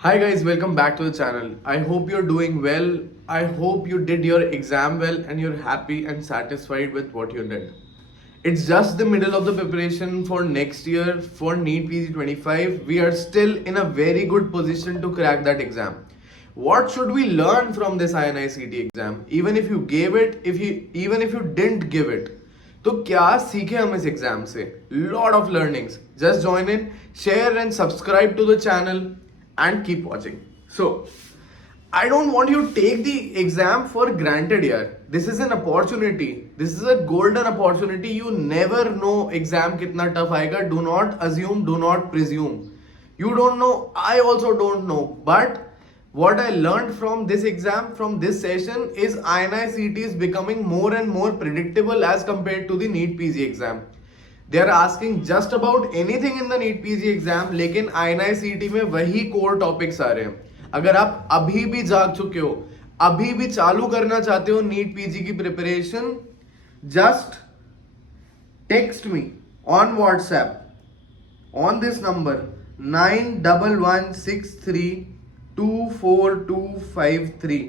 Hi guys, welcome back to the channel. I hope you're doing well. I hope you did your exam well and you're happy and satisfied with what you did. It's just the middle of the preparation for next year for NEET PG 25. We are still in a very good position to crack that exam. What should we learn from this INICT exam? Even if you gave it, even if you didn't give it, तो क्या सीखे हम इस exam से? Lot of learnings. Just join in, share and subscribe to the channel and keep watching. So, I don't want you to take the exam for granted here. This is an opportunity. This is a golden opportunity. You never know exam kitna tough aayega. Do not assume, do not presume. You don't know, I also don't know. But what I learned from this exam, from this session is INICT is becoming more and more predictable as compared to the NEET PG exam. They are asking just about anything in the NEET PG exam, लेकिन INICT में वही core topics आ रहे हैं. अगर आप अभी भी जाग चुके हो, अभी भी चालू करना चाहते हो नीट पीजी की preparation, just text me on WhatsApp on this number 911163242253.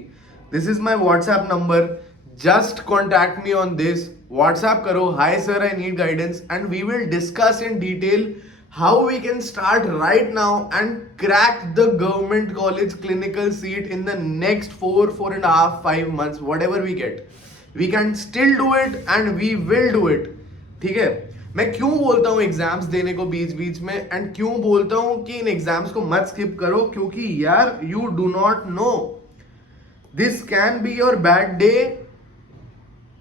This is my WhatsApp number. Just contact me on this. WhatsApp karo, hi sir, I need guidance, and we will discuss in detail how we can start right now and crack the government college clinical seat in the next 4.5, 5 months, whatever we get. We can still do it and we will do it. ठीक है. मैं क्यों बोलता हूँ exams देने को बीच बीच में, and क्यों बोलता हूँ कि इन एग्जाम्स को मत स्किप करो, क्योंकि यार you do not know, this can be your bad day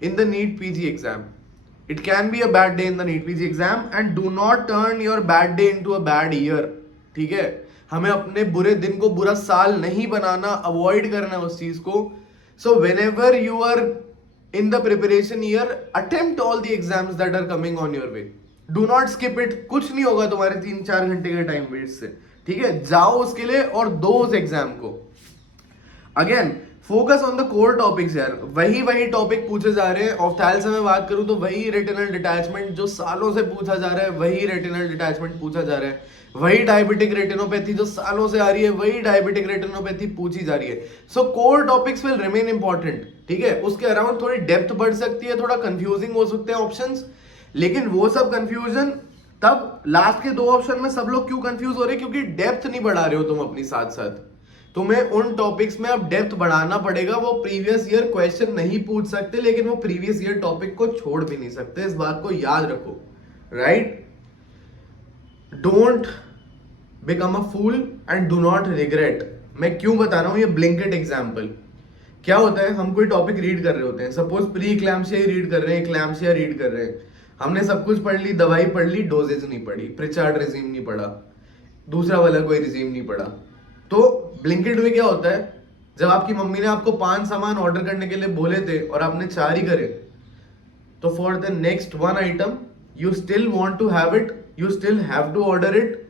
in the NEET PG exam. It can be a bad day in the NEET PG exam, and do not turn your bad day into a bad year. ठीक है, हमें अपने बुरे दिन को बुरा साल नहीं बनाना, अवॉइड करना उस चीज को. So whenever you are in the preparation year, attempt all the exams that are coming on your way. Do not skip it. कुछ नहीं होगा तुम्हारे 3-4 घंटे के टाइम वेस्ट से. ठीक है, जाओ उसके लिए और दो उस एग्जाम को. Again focus on the core topics यार. वही टॉपिक पूछे जा रहे हैं. ऑफ्थैल्म से मैं बात करूं तो वही रेटिनल डिटैचमेंट जो सालों से पूछा जा रहा है, वही रेटिनल डिटैचमेंट पूछा जा रहा है. वही डायबिटिक रेटिनोपैथी जो सालों से आ रही है, वही डायबिटिक रेटिनोपैथी पूछी जा रही है. So core topics will remain important. ठीक है, उसके अराउंड थोड़ी डेप्थ बढ़ सकती है, थोड़ा कंफ्यूजिंग हो सकते हैं ऑप्शंस, लेकिन वो सब कंफ्यूजन तब लास्ट के दो ऑप्शन में सब लोग क्यों कंफ्यूज हो रहे हैं, क्योंकि डेप्थ नहीं बढ़ा रहे हो तुम अपनी साथ साथ. तुम्हें उन टॉपिक्स में अब डेप्थ बढ़ाना पड़ेगा. वो प्रीवियस ईयर क्वेश्चन नहीं पूछ सकते, लेकिन वो प्रीवियस ईयर टॉपिक को छोड़ भी नहीं सकते. इस बात को याद रखो. Right, don't become a fool and do not regret. मैं क्यों बता रहा हूं ये ब्लिंकिट एग्जाम्पल. क्या होता है, हम कोई टॉपिक रीड कर रहे होते हैं, सपोज प्री क्लैम्सिया रीड कर रहे हैं, क्लैम्सिया रीड कर रहे हैं. हमने सब कुछ पढ़ ली, दवाई पढ़ ली, डोजेज नहीं पढ़ी, प्रिचार्ड रिजीम नहीं पढ़ा, दूसरा वाला कोई रिजीम नहीं पढ़ा. तो ब्लिंकिट में क्या होता है, जब आपकी मम्मी ने आपको 5 सामान ऑर्डर करने के लिए बोले थे और आपने 4 ही करे, तो for the next 1 item you still want to have it, you still have to order it,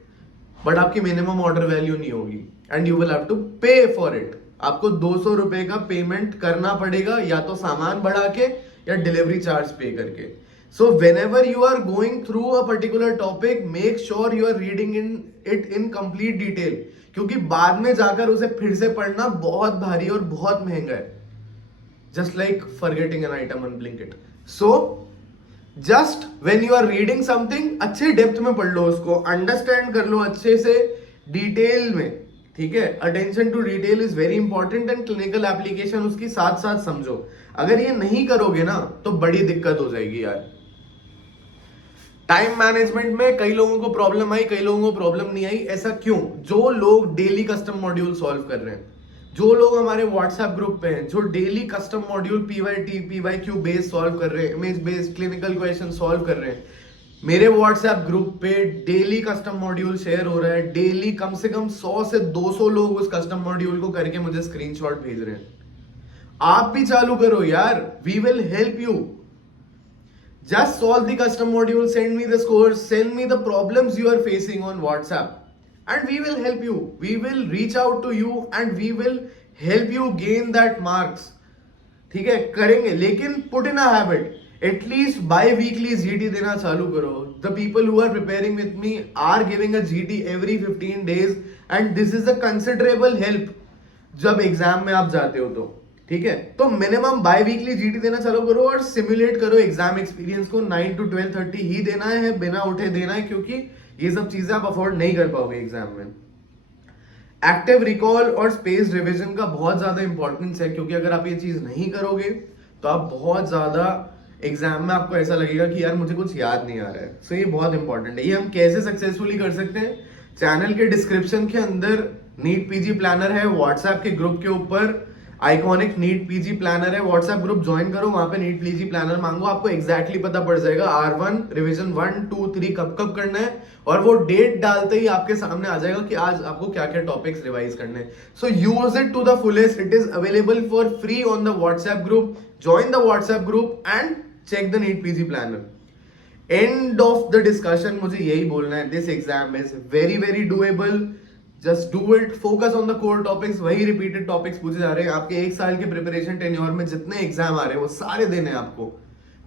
but आपकी मिनिमम ऑर्डर वैल्यू नहीं होगी and you will have to pay for it. आपको 200 रुपए का पेमेंट करना पड़ेगा, या तो सामान बढ़ा के या डिलीवरी चार्ज पे करके. So whenever you are going through a particular topic, make sure you are reading it in complete detail, क्योंकि बाद में जाकर उसे फिर से पढ़ना बहुत भारी और बहुत महंगा है. Just like forgetting an item on Blinkit. So just when you are reading something, अच्छे डेप्थ में पढ़ लो उसको, अंडरस्टैंड कर लो अच्छे से डिटेल में. ठीक है, attention to detail is very important, and clinical application उसकी साथ साथ समझो. अगर ये नहीं करोगे ना तो बड़ी दिक्कत हो जाएगी यार. टाइम मैनेजमेंट में कई लोगों को प्रॉब्लम आई, कई लोगों को प्रॉब्लम नहीं आई. ऐसा क्यों? जो लोग डेली कस्टम मॉड्यूल सॉल्व कर रहे हैं, जो लोग हमारे व्हाट्सएप ग्रुप पे हैं, जो daily custom module PYT PYQ based solve कर रहे हैं, image based clinical question solve कर रहे हैं, मेरे व्हाट्सएप ग्रुप पे डेली कस्टम मॉड्यूल शेयर हो रहा है. डेली कम से कम 100 से 200 लोग उस कस्टम मॉड्यूल को करके मुझे स्क्रीनशॉट भेज रहे हैं. आप भी चालू करो यार, we will help you. Just solve the custom module, send me the scores, send me the problems you are facing on WhatsApp, and we will help you. We will reach out to you and we will help you gain that marks. ठीक है, करेंगे, लेकिन put in a habit. At least biweekly GT देना चालू करो. The people who are preparing with me are giving a GT every 15 days and this is a considerable help जब exam में आप जाते हो तो. ठीक है, तो मिनिमम बाई वीकली जीटी देना चालू करो और सिमुलेट करो एग्जाम एक्सपीरियंस को. 9 to 12:30 ही देना है, बिना उठे देना है, क्योंकि ये सब चीजें आप अफोर्ड नहीं कर पाओगे एग्जाम में. एक्टिव रिकॉल और स्पेस रिवीजन का बहुत ज्यादा इंपॉर्टेंस है, क्योंकि अगर आप ये चीज नहीं करोगे तो आप बहुत ज्यादा एग्जाम में आपको ऐसा लगेगा कि यार मुझे कुछ याद नहीं आ रहा है. सो ये बहुत इंपॉर्टेंट है. ये हम कैसे सक्सेसफुली कर सकते हैं? चैनल के डिस्क्रिप्शन के अंदर नीट पीजी प्लानर है, व्हाट्सएप के ग्रुप के ऊपर आइकॉनिक नीट पीजी प्लानर है, व्हाट्सएप ग्रुप ज्वाइन करो, वहां पे नीट पीजी प्लानर मांगो, आपको एग्जैक्टली पता पड़ जाएगा R1 रिवीजन 1 2 3 कब कब करना है, और वो डेट डालते ही आपके सामने आ जाएगा कि आज आपको क्या क्या टॉपिक्स रिवाइज करने हैं. So use it to the fullest. It is available for free on the WhatsApp group. Join the WhatsApp group and check the NEET PG planner. End of the discussion मुझे यही बोलना है, this exam is very very doable. Just do it, focus on the core topics. वही repeated topics पूछे जा रहे हैं. आपके एक साल के प्रिपरेशन टेन्योर में जितने एग्जाम आ रहे हैं वो सारे देने हैं आपको.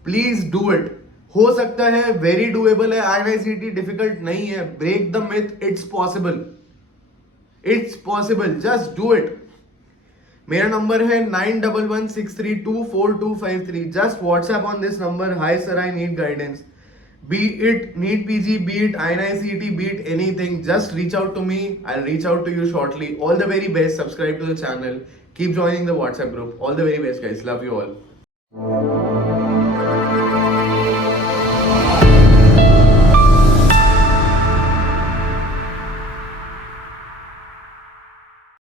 Please do it. हो सकता है, वेरी डूएबल है. IICT डिफिकल्ट नहीं है. Break the myth, it's possible. It's possible, just do it. मेरा नंबर है 9116324253. Just WhatsApp on this number. Hi sir, I need guidance. Be it NEET PG, be it INICET, be it anything, just reach out to me. I'll reach out to you shortly. All the very best. Subscribe to the channel. Keep joining the WhatsApp group. All the very best, guys. Love you all.